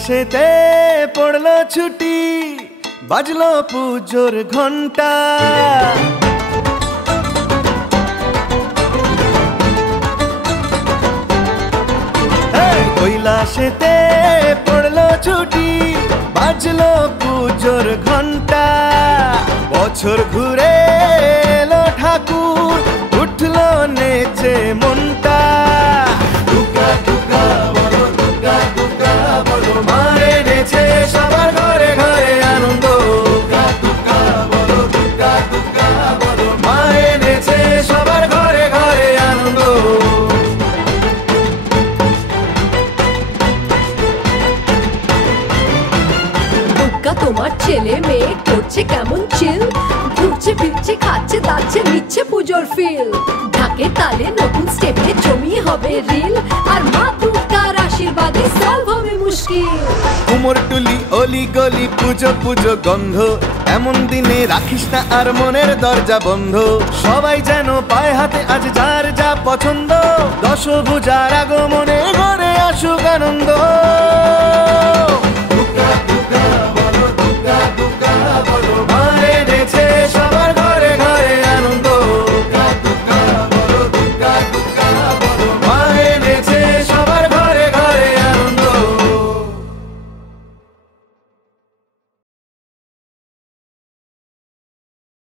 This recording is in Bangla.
কৈলাসেতে পড়লো ছুটি, বাজলো পুজোর ঘন্টা। কৈলাসেতে পড়লো ছুটি, বাজলো পুজোর ঘন্টা। বছর ঘুরে এলো ঠাকুর, উঠলো নেচে মনটা। দুর্গা দুর্গা বলো, দুর্গা দুর্গা বলো, মারে নেচে সবার ঘরে ঘরে আনন্দ। দুর্গা দুর্গা বলো, দুর্গা দুর্গা বলো, মারে নেচে সবার ঘরে ঘরে আনন্দ। তোমার ছেলে মেয়ে করছে কেমন চিল, ঘুরছে ফিরছে খাচ্ছে দাচ্ছে নিচ্ছে পুজোর ফিল। ঢাকের তালে নতুন স্টেপে জমিয়ে হবে রিল, আর মা দুর্গার আশীর্বাদে সলভ হবে মুশকিল। কুমোরটুলি অলি গলি পুজো পুজো গন্ধ, এমন দিনে রাখিস না আর মনের দরজা বন্ধ। সবাই যেন পায় হাতে আজ যার যা পছন্দ, দশভুজার আগমনে ঘরে আসুক আনন্দ। দুর্গা দুর্গা বলো, দুর্গা দুর্গা বলো,